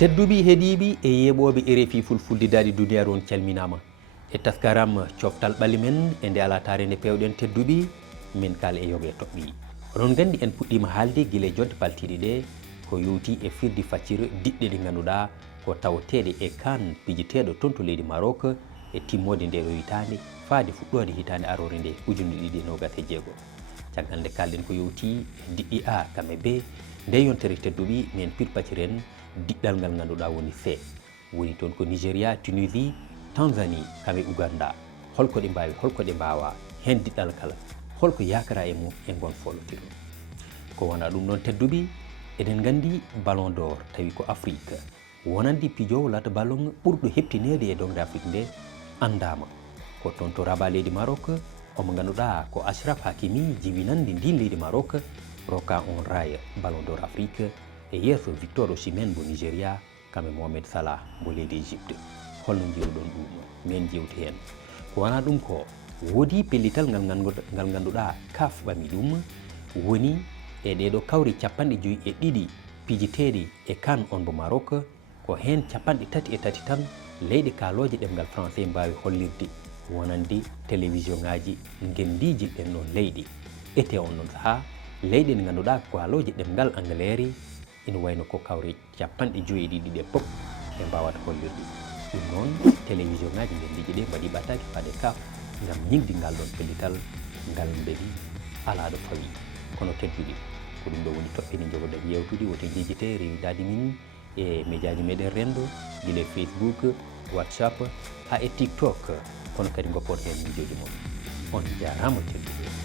tedduɓe heeɗiɓe e yeeɓoɓe RFI fulfulde duniyaaru on calminama e taskaram coftal ɓalli men e nde ala tare nde pewɗen tedduɓe min kala e yoge toɓɓi oɗon gandi en puɗɗima haalde guila jonde baltiɗe ɗe ko yowti e firdi faccira diɗɗe ɗe ganduɗa ko tawateɗe e kan pijeteɗo toon to leydi Maroc e timmode nde ɗo hitande faade fuɗɗode hitande arore nde ujunere 2026 caggal nde kalɗen ko yowti diɗɗi a kamɓe be nde yontere tedduɓe min pirpacciren diɗɗal ngal ganduɗa woni C woni toon ko Nigéria, Tunisie, Tanzanie kamɓe Uganda holko ɗe mbawi holko ɗe mbawa hen diɗɗal kala holko yakara e mum e gon follotiron ko wona ɗum noon tedduɓe eɗen gandi ballon d'or tawi ko Afrique wonandi pijowo lata ballon ɓurɗo heptinede e dongde Afrique nde andama ko toon to Rabat leydi Maroc omo ganduɗa ko Achraf Hakimi jiwinande ndin leydi Maroc rokka on raaya ballon d'or Afrique e yeeso Victor Osimhen mo Nigéria kamɓe Mohamed Salah mo leydi Égypte holno jiruɗon ɗum min jewti hen ko wona ɗum ko woodi pellital ngal ganduɗa CAF ɓami ɗum woni e ɗeɗo kawri 52 pijeteɗe e CAN on mo Maroc ko hen 33 tan leyɗe kaaloje ɗemgal français mbawi hollirde wonande télévision ngaji gendiji ɗen ɗon leyɗi ete on ɗon saaha leyɗe ɗe ganduɗa kaaloje ɗemgal Angleeri ina wayno ko kawri 52 ɗe pop ɓe mbawata hollirde ɗum noon télévision ngaji gendiji ɗe mbaɗi ɓattaki faade CAF ngam ñigdi ngal ɗon pellital ngal beeli ala ɗo fawi kono tedduɗe ko ɗum ɗo woni toɓɓe ɗe jogoɗen yewtude woto jejjete rewidade min e médiaji meɗen rendo guila Facebook, WhatsApp ha e TikTok kono kadi goppon hen mijoji moon on jarama tedduɓe